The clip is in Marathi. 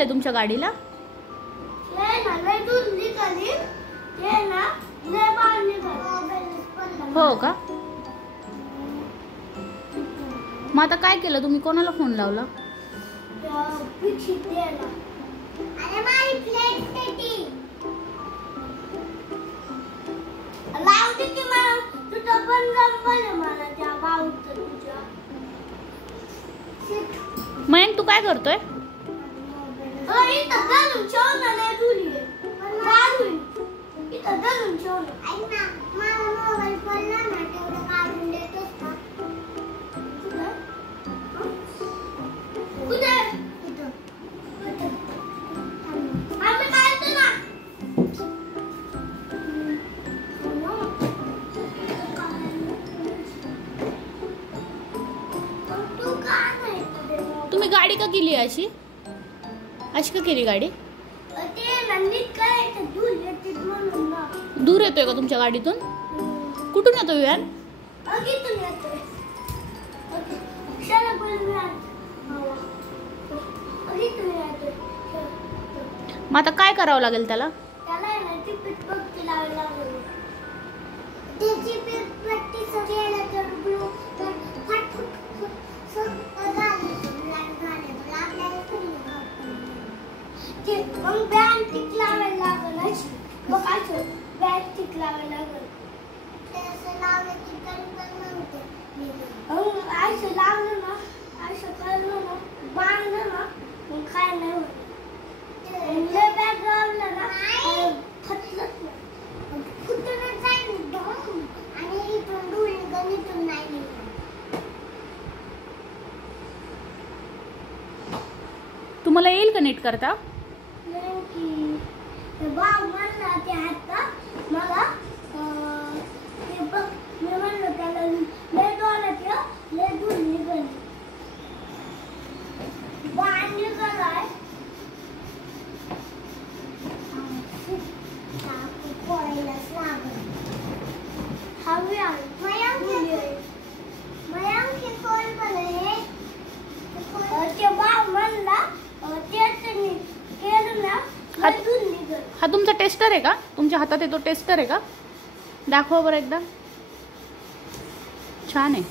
झालंय तुमच्या गाडीला? हो का? मग आता काय केलं तुम्ही? कोणाला फोन लावला? मयंक तू काय करतोय? तुम्ही गाडी का केली अशी? अशी का केली गाडी? दूर येतोय का तुमच्या गाडीतून? कुठून येतो व्हॅन? मग आता काय करावं लागेल त्याला? तुम्हाला येईल का नीट करता? हा तुमचा टेस्टर आहे का? तुमच्या हातात येतो टेस्टर आहे का? दाखवा बरं एकदा. छान आहे.